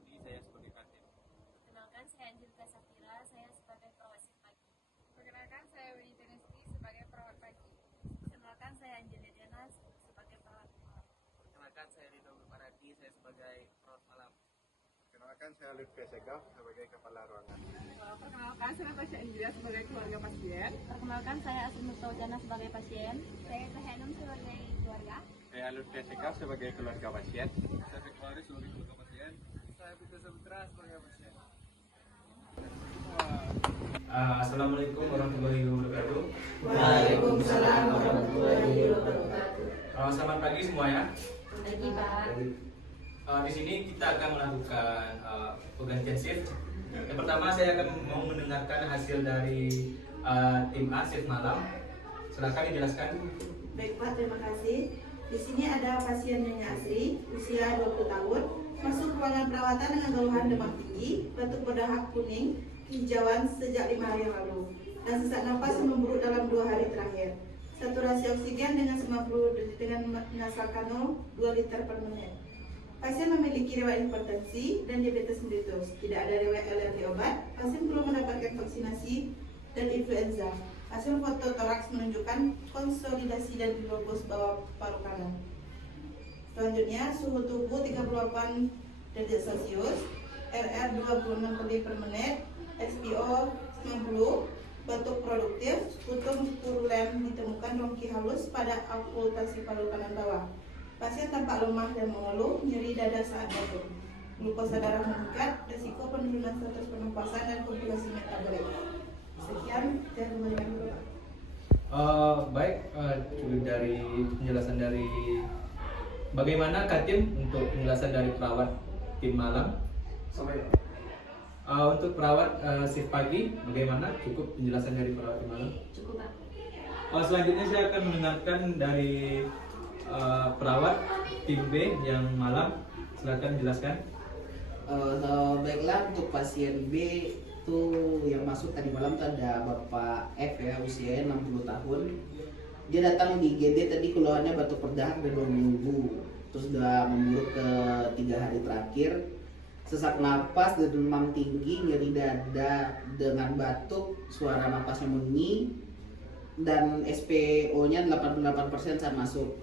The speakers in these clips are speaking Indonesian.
pagi, saya sebagai kantin. Perkenalkan, saya Angelika Safira, saya sebagai perawat shift pagi. Perkenalkan, saya Winnie Nesti sebagai perawat pagi. Perkenalkan, saya Angelia Diana sebagai perawat malam. Perkenalkan, saya Ridho Paradi, saya sebagai perawat malam. Perkenalkan, saya Lutfi Segaf sebagai kepala ruangan. Perkenalkan, saya Natasha Indria sebagai keluarga pasien. Perkenalkan, saya Asri Mustawjana sebagai pasien. Saya Tahanum sebagai keluarga. Saya Lutfi Segaf sebagai keluarga pasien. Saya Fikri sebagai keluarga pasien. Saya Fitri Saputra sebagai pasien. Assalamualaikum warahmatullahi wabarakatuh. Waalaikumsalam warahmatullahi wabarakatuh. Selamat pagi semua ya. Pagi, Pak. Di sini kita akan melakukan pergantian shift. Yang pertama saya akan mau mendengarkan hasil dari tim A shift malam. Silakan dijelaskan. Baik Pak, terima kasih. Di sini ada pasien Nyonya Asri, usia 20 tahun, masuk ruangan perawatan dengan keluhan demam tinggi, batuk berdahak kuning, hijauan sejak 5 hari lalu, dan sesak napas yang memburuk dalam 2 hari terakhir. Saturasi oksigen dengan 90 dengan nasal kanul 2 liter per menit. Pasien memiliki riwayat hipertensi dan diabetes mellitus. Tidak ada riwayat alergi obat. Pasien belum mendapatkan vaksinasi dan influenza. Hasil foto toraks menunjukkan konsolidasi dan globus bawah paru kanan. Selanjutnya, suhu tubuh 38 derajat Celcius, RR 26 kali per menit, SPO 90, batuk produktif, sputum purulen ditemukan ronki halus pada okultasi paru kanan bawah. Pasien tampak lemah dan mengeluh, nyeri dada saat batuk. Glukosa darah meningkat, risiko penurunan status pernapasan dan komplikasi metabolik. Sekian, saya kembalikan dulu Pak. Baik, dari penjelasan dari bagaimana Katim untuk penjelasan dari perawat tim malam. Untuk perawat shift pagi, bagaimana? Cukup penjelasan dari perawat tim malam? Cukup, Pak. Selanjutnya saya akan mendengarkan dari perawat tim B yang malam. Silakan jelaskan. Baiklah, untuk pasien B itu yang masuk tadi malam itu ada Bapak F ya, usianya 60 tahun. Dia datang di IGD tadi keluhannya batuk berdahak dan 2 minggu. Terus sudah memburuk ke 3 hari terakhir. Sesak napas dan demam tinggi, nyeri dada dengan batuk, suara napasnya bunyi, dan SPO-nya 88% saat masuk.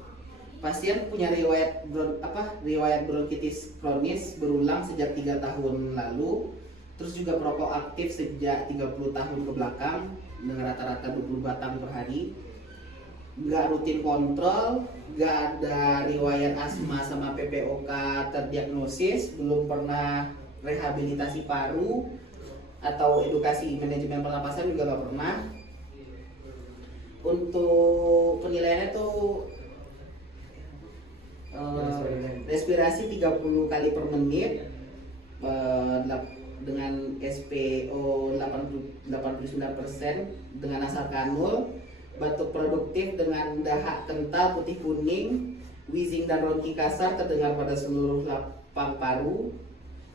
Pasien punya riwayat bronkitis kronis berulang sejak 3 tahun lalu, terus juga perokok aktif sejak 30 tahun ke belakang dengan rata-rata 20 batang per hari. Nggak rutin kontrol, nggak ada riwayat asma sama PPOK terdiagnosis, belum pernah rehabilitasi paru atau edukasi manajemen pernapasan juga nggak pernah. Untuk penilaiannya tuh respirasi 30 kali per menit dengan SPO 89% dengan asal kanul, batuk produktif dengan dahak kental putih kuning, wheezing dan ronki kasar terdengar pada seluruh lapang paru.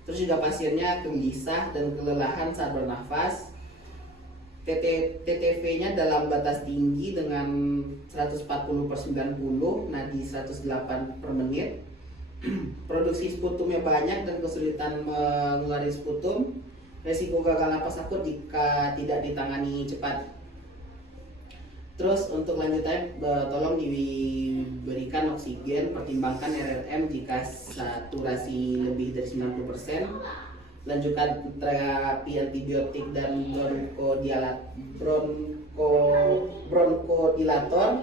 Terus juga pasiennya gelisah dan kelelahan saat bernafas. TTV-nya dalam batas tinggi dengan 140/90, nadi 108 per menit. Produksi sputumnya banyak dan kesulitan mengeluarkan sputum. Resiko gagal napas akut jika tidak ditangani cepat. Terus untuk lanjutannya tolong diberikan oksigen, pertimbangkan RRM jika saturasi lebih dari 90%. Lanjutkan terapi antibiotik dan bronkodilator.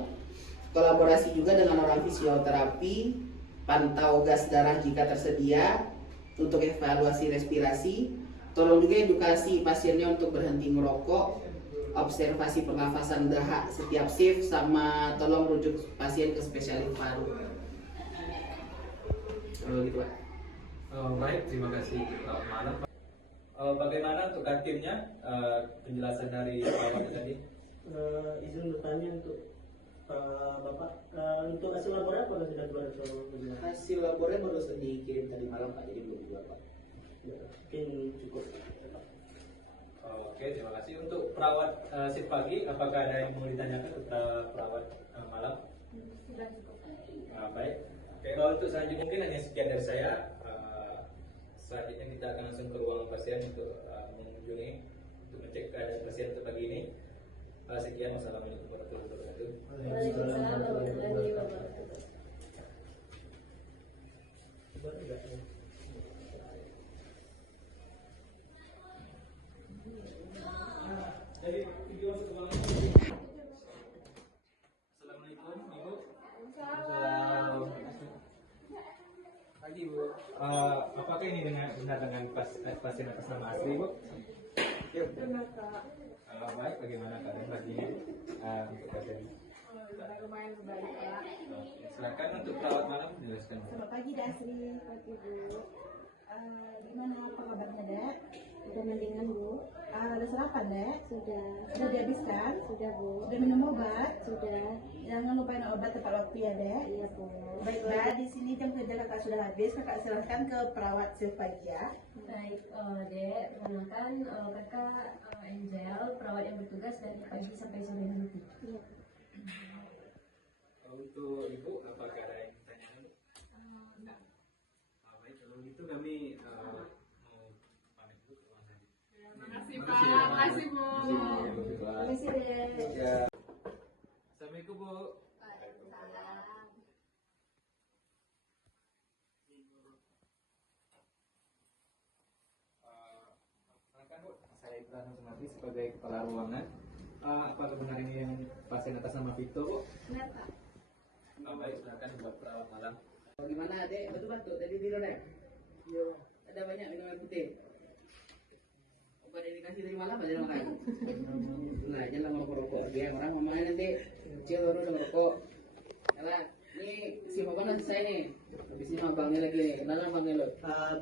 Kolaborasi juga dengan orang fisioterapi. Pantau gas darah jika tersedia untuk evaluasi respirasi. Tolong juga edukasi pasiennya untuk berhenti merokok. Observasi pernafasan dahak setiap shift, sama tolong rujuk pasien ke spesialis paru. Gitu Pak. Baik, terima kasih. Selamat malam. Bagaimana untuk kantinnya? Penjelasan dari perawat tadi. Izin bertanya untuk Bapak, untuk hasil laboratorium apakah sudah keluar atau belum? Hasil labornya baru saja dikirim tadi malam Pak, jadi belum juga Pak. Ya, mungkin cukup. Oke, terima kasih. Untuk perawat shift pagi, apakah ada yang mau ditanyakan untuk perawat malam? Sudah cukup. Baik. Oke, kalau untuk selanjutnya mungkin hanya sekian dari saya. selanjutnya kita akan langsung ke ruangan pasien untuk mengunjungi untuk mengecek keadaan pasien untuk pagi ini. Sekian, wassalamualaikum warahmatullahi wabarakatuh. Waalaikumsalam warahmatullahi wabarakatuh. Jadi video semuanya. Assalamualaikum Ibu. Waalaikumsalam. Pagi Bu. Apakah ini benar dengan pasien atas nama asli Bu? Yuk. Baik, bagaimana keadaan paginya untuk pasien? Lumayan baik Pak. Silakan untuk perawat malam dijelaskan. Selamat pagi Dasri. Pagi Bu. Gimana apa kabarnya Dek? Udah mendingan Bu? Udah sarapan Dek? Sudah. Sudah dihabiskan? Sudah Bu. Sudah minum obat? Sudah. Jangan lupain obat tepat waktu ya Dek. Iya Bu. Baiklah, di sini jam kerja kakak sudah habis. Kakak serahkan ke perawat shift pagi ya. Baik, Dek, perkenalkan kakak Angel, perawat yang bertugas dari pagi sampai sore nanti. Iya. Untuk Ibu, apakah ada yang ditanyakan? Enggak. Baik, kalau gitu kami mau pamit dulu ke ruang sakit. Makasih Pak. Makasih Bu. Permisi Dek. Ya. Assalamualaikum Bu. Silakan Bu, saya Ibrahim Sumardi sebagai kepala ruangan. Apakah benar ini yang pasien atas nama Vito Bu? Benar Pak. Baik, silakan buat perawat malam. Gimana Dek? Batuk-batuk tadi tidur Dek? Iya. Ada banyak minum air putih. Obat yang dikasih dari malam aja makan. Nah, jangan ngerokok-rokok. Dia orang ngomongnya nanti kecil baru udah ngerokok. Yalah, ini si Bapak udah selesai nih. Habis ini abangnya lagi nih. Kenal abangnya lo?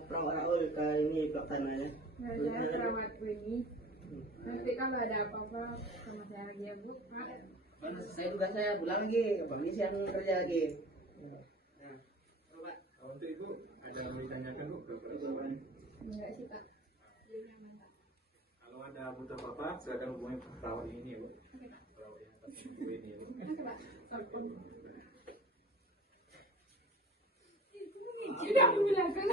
Perawat awal kali ini pelaksana ya. Saya perawat ini. Nanti kalau ada apa-apa sama saya lagi ya Bu. Mana selesai tugas saya, pulang lagi. Abang ini siang kerja lagi. Nah, coba. Untuk Ibu, ada yang mau ditanyakan Bu? Enggak sih Pak. Kalau ada butuh apa-apa, silakan hubungi perawat ini ya Bu. Perawat yang atas nama ini ya Bu. Sudah aku bilang kan.